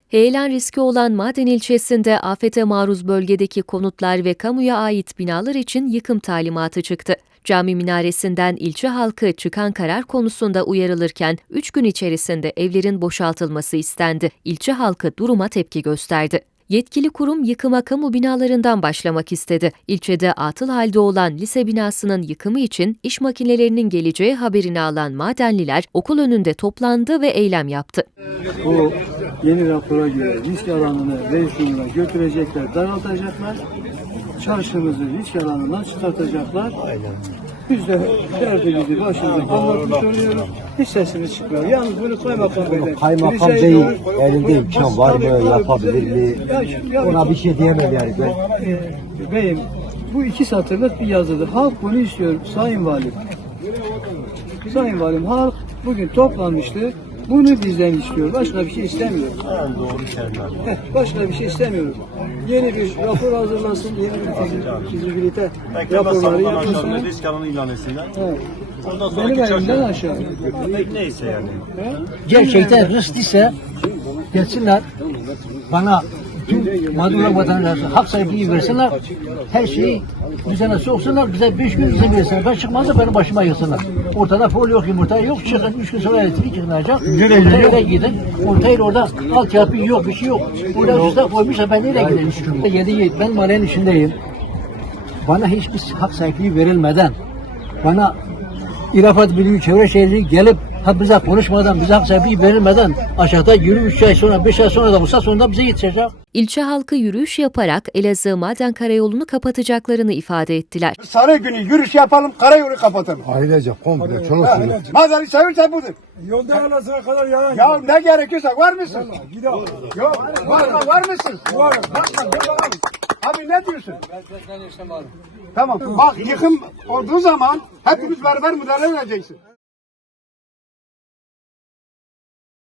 Heyelan riski olan Maden ilçesinde afete maruz bölgedeki konutlar ve kamuya ait binalar için yıkım talimatı çıktı. Cami minaresinden ilçe halkı çıkan karar konusunda uyarılırken 3 gün içerisinde evlerin boşaltılması istendi. İlçe halkı duruma tepki gösterdi. Yetkili kurum yıkıma kamu binalarından başlamak istedi. İlçede atıl halde olan lise binasının yıkımı için iş makinelerinin geleceği haberini alan madenliler okul önünde toplandı ve eylem yaptı. Bu yeni rapora göre risk alanını rejimine götürecekler, daraltacaklar. Çarşımızı risk alanından çıkartacaklar. Biz de derdimizi başımıza anlatmış oluyoruz. Hiç sesimiz çıkmıyor. Yalnız bunu kaymakam beyler. Kaymakam değil, elinde imkan var mı, yapabilir mi? Ona bir şey diyemem yani. Beyim, bu 2 satırlık bir yazıdır. Halk bunu istiyor Sayın Valim. Sayın Valim, halk bugün toplanmıştı. Bunu bizden istiyor. Başka bir şey istemiyor. En doğru şeyler. Başka bir şey istemiyoruz. Yeni bir rapor hazırlasın, yeni bir fizibilite raporları yapılsın. Risk alanı ilan etsinler. Evet. Ondan Benim elimden aşağı. Neyse yani. Gerçekten risk ise gelsinler bana tüm mağdurlar vatandaşı hak sahipliği versinler. Her şeyi düzene soksunlar. Bize 5 gün izin versinler. Ben çıkmazsa benim başıma yıksınlar. Ortada fol yok, yumurta yok. Çıkın 3 gün sonra elektrik çıkacak. Ortaya gidin. Ortaya orada altyapı yok, bir şey yok. Orada üstte koymuşlar. Ben nereye gideyim? Ben mahallenin içindeyim. Bana hiçbir hak sahipliği verilmeden, bana İrafat Birliği Çevre Şehircilik gelip bize konuşmadan, bize hak sahipliği verilmeden aşağıda yürü 3 ay sonra, 5 ay sonra da olsa sonunda bize yetişecek. İlçe halkı yürüyüş yaparak Elazığ Maden Karayolu'nu kapatacaklarını ifade ettiler. Sarı günü yürüyüş yapalım, karayolu kapatalım. Ailece, komple, çoluk çocuk. Madem seviyorsan budur. Yolda Elazığ'a kadar yayan. Ya ne gerekiyorsa var mısın? Gidelim. Yok, var mısın? Varım. Abi ne diyorsun? Tamam, bak yıkım olduğu zaman hepimiz beraber müdahale edeceksin.